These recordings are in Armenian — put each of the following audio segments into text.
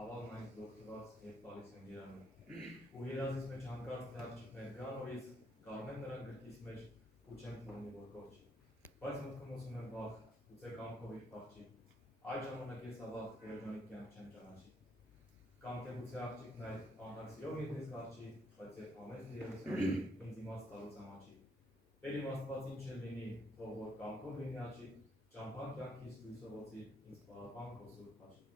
Հավալն այն ողջված և տալիս են Երանում։ Ու երազից մեջ հանկարծ թե աղջիկներ գան, որ ես կարմեն նրան գրկիս մեջ ու չեմ թողնի, որ կորչի։ Բայց մտքում ուզում եմ վաղ, ուծե կամքով իր փախչի, այդ ժամանակ ես ավաղ Տերոջանի կյանք չեմ ճանաչի։ Կամ թե գուցե աղջիկն այդ անհագսիրով ինձ կարճի, բայց երբ համեստ երես ինձ իմաց տալուց ամաչի։ Տեր իմ Աստված ինչ էլ լինի, թող որ կամքով լինի աճիկ, ճամփան կյանքիս լույսով օծի, ինձ պահապան քո սուրբ հաշիվ։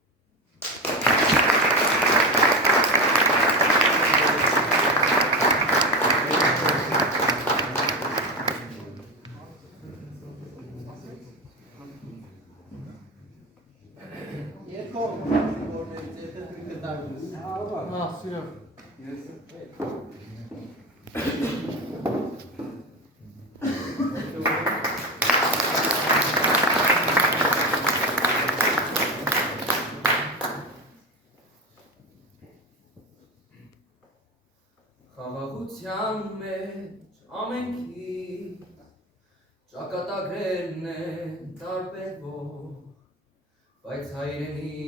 Խաղաղության մեջ ամենքի ճակատագրերն են տարբերվող, բայց հայրենի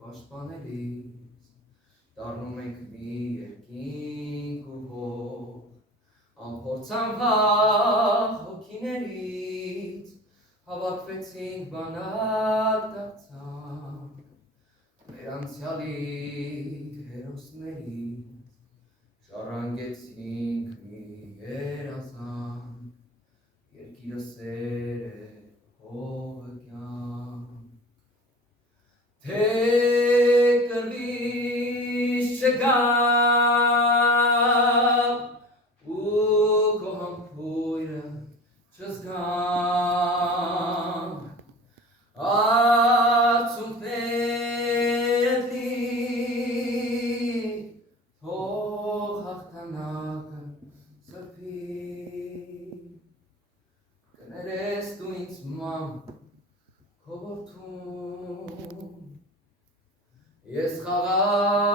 պաշտպանելիս դառնում ենք մի երկինք ու հող, անփորձանվախ հոգիներից հավաքվեցինք բանակ դարձանք, մեր անցյալի հերոսներից շարանգեցինք մի երազանք, երկիրը սեր է, հողը կյանք, թե կլիս չգա ու քո համբույրը չզգան, արցունքներդ լի թող հաղթանակը սրբի, կներես դու ինձ մամ քո որդուն, ես խաղաղ